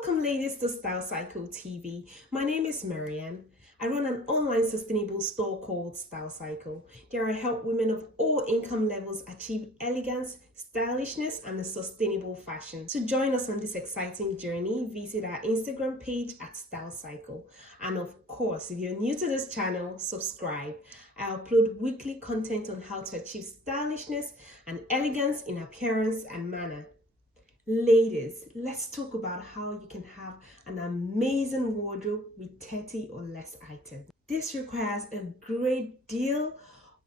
Welcome, ladies, to Style Cycle TV. My name is Marianne. I run an online sustainable store called Style Cycle. There I help women of all income levels achieve elegance, stylishness, and a sustainable fashion. To join us on this exciting journey, visit our Instagram page at Style Cycle. And of course, if you're new to this channel, subscribe. I upload weekly content on how to achieve stylishness and elegance in appearance and manner. Ladies, let's talk about how you can have an amazing wardrobe with 30 or less items. This requires a great deal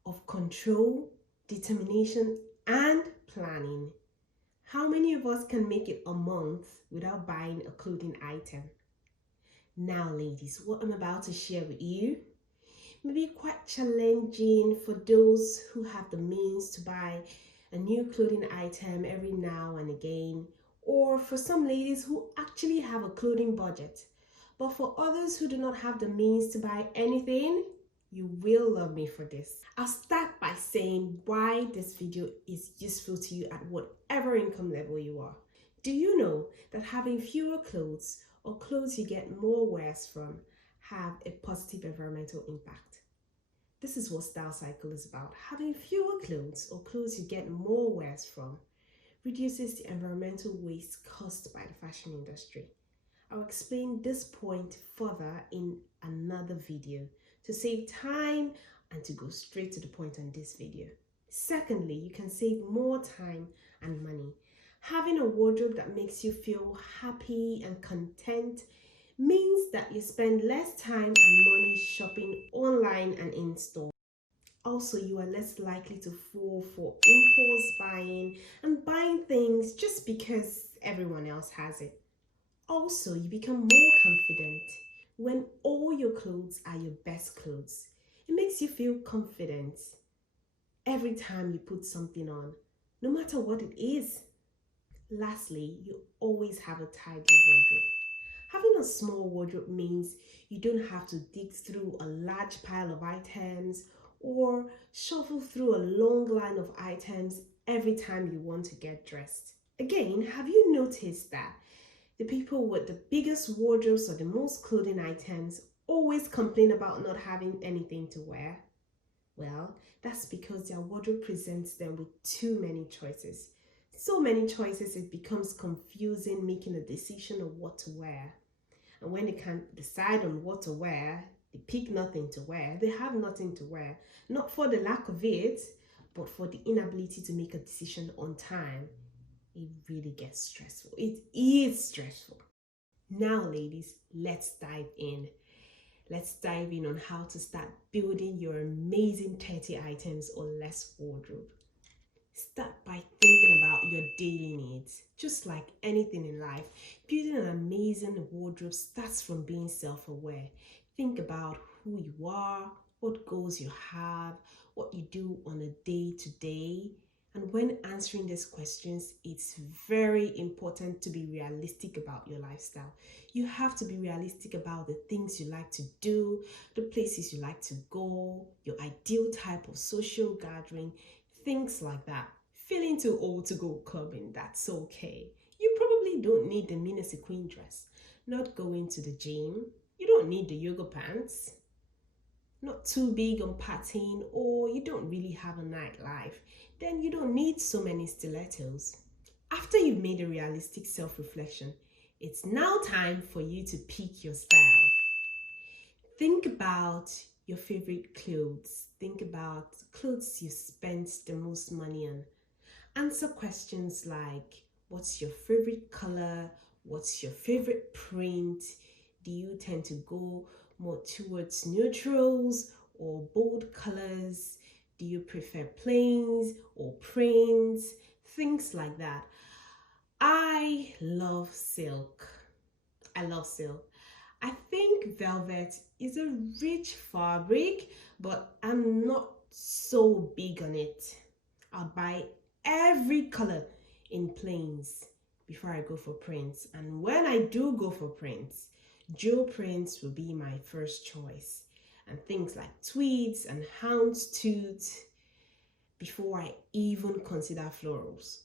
of control, determination, and planning. How many of us can make it a month without buying a clothing item? Now, ladies, what I'm about to share with you may be quite challenging for those who have the means to buy a new clothing item every now and again, or for some ladies who actually have a clothing budget. But for others who do not have the means to buy anything, you will love me for this. I'll start by saying why this video is useful to you at whatever income level you are. Do you know that having fewer clothes or clothes you get more wears from have a positive environmental impact? This is what Style Cycle is about. Having fewer clothes or clothes you get more wears from reduces the environmental waste caused by the fashion industry. I'll explain this point further in another video to save time and to go straight to the point on this video. Secondly, you can save more time and money. Having a wardrobe that makes you feel happy and content means that you spend less time and money shopping online and in store. Also, you are less likely to fall for impulse buying and buying things just because everyone else has it. Also, you become more confident when all your clothes are your best clothes. It makes you feel confident every time you put something on, no matter what it is. Lastly, you always have a tidy wardrobe. Having a small wardrobe means you don't have to dig through a large pile of items or shuffle through a long line of items every time you want to get dressed. Again, have you noticed that the people with the biggest wardrobes or the most clothing items always complain about not having anything to wear? Well, that's because their wardrobe presents them with too many choices. So many choices, it becomes confusing making a decision of what to wear. And when they can't decide on what to wear, they pick nothing to wear. They have nothing to wear, not for the lack of it, but for the inability to make a decision on time. It really gets stressful. It is stressful. Now, ladies, let's dive in. Let's dive in on how to start building your amazing 30 items or less wardrobe. Start by thinking about your daily needs. Just like anything in life, building an amazing wardrobe starts from being self-aware. Think about who you are, what goals you have, what you do on a day-to-day. And when answering these questions, it's very important to be realistic about your lifestyle. You have to be realistic about the things you like to do, the places you like to go, your ideal type of social gathering, things like that. Feeling too old to go clubbing, that's okay. You probably don't need the mini sequin dress. Not going to the gym, you don't need the yoga pants. Not too big on partying, or you don't really have a nightlife, then you don't need so many stilettos. After you've made a realistic self-reflection, it's now time for you to pick your style. Think about your favorite clothes. Think about clothes you spent the most money on. Answer questions like, what's your favorite color? What's your favorite print? Do you tend to go more towards neutrals or bold colors? Do you prefer plains or prints? Things like that. I love silk. I love silk. I think velvet is a rich fabric, but I'm not so big on it. I'll buy every color in plains before I go for prints. And when I do go for prints, jewel prints will be my first choice. And things like tweeds and houndstooth before I even consider florals.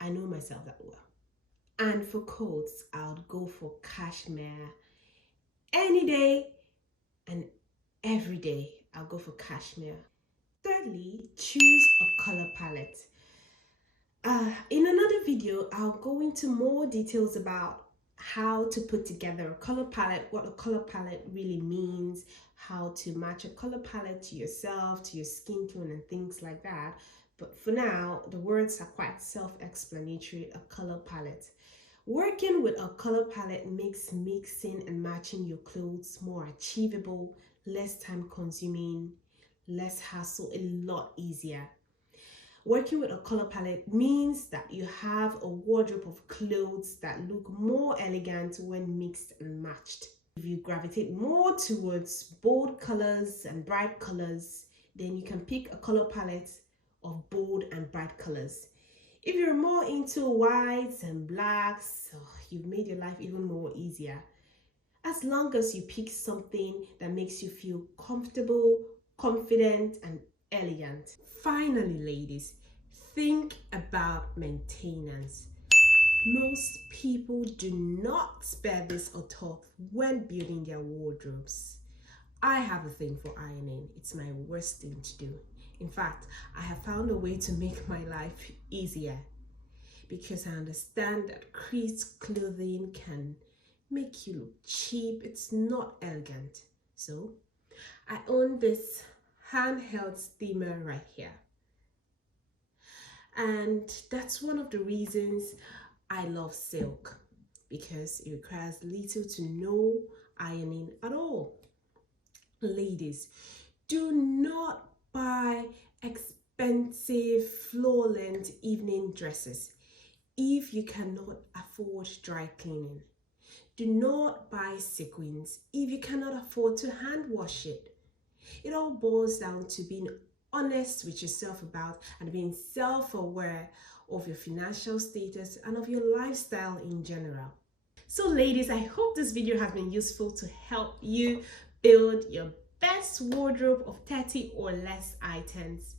I know myself that well. And for coats, I would go for cashmere. Any day and every day, I'll go for cashmere. Thirdly, choose a color palette. In another video, I'll go into more details about how to put together a color palette, what a color palette really means, how to match a color palette to yourself, to your skin tone and things like that. But for now, the words are quite self-explanatory, a color palette. Working with a color palette makes mixing and matching your clothes more achievable, less time consuming, less hassle, a lot easier. Working with a color palette means that you have a wardrobe of clothes that look more elegant when mixed and matched. If you gravitate more towards bold colors and bright colors, then you can pick a color palette of bold and bright colors. If you're more into whites and blacks, you've made your life even more easier. As long as you pick something that makes you feel comfortable, confident, and elegant. Finally, ladies, think about maintenance. Most people do not spare this a thought when building their wardrobes. I have a thing for ironing. It's my worst thing to do. In fact, I have found a way to make my life easier because I understand that creased clothing can make you look cheap. It's not elegant. So I own this handheld steamer right here. And that's one of the reasons I love silk, because it requires little to no ironing at all. Ladies, do not buy expensive floor-length evening dresses if you cannot afford dry cleaning. Do not buy sequins if you cannot afford to hand wash it. It all boils down to being honest with yourself about and being self-aware of your financial status and of your lifestyle in general. So ladies, I hope this video has been useful to help you build your best wardrobe of 30 or less items.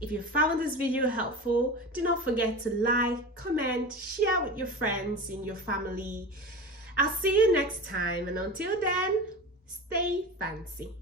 If you found this video helpful, do not forget to like, comment, share with your friends and your family. I'll see you next time, and until then, stay fancy.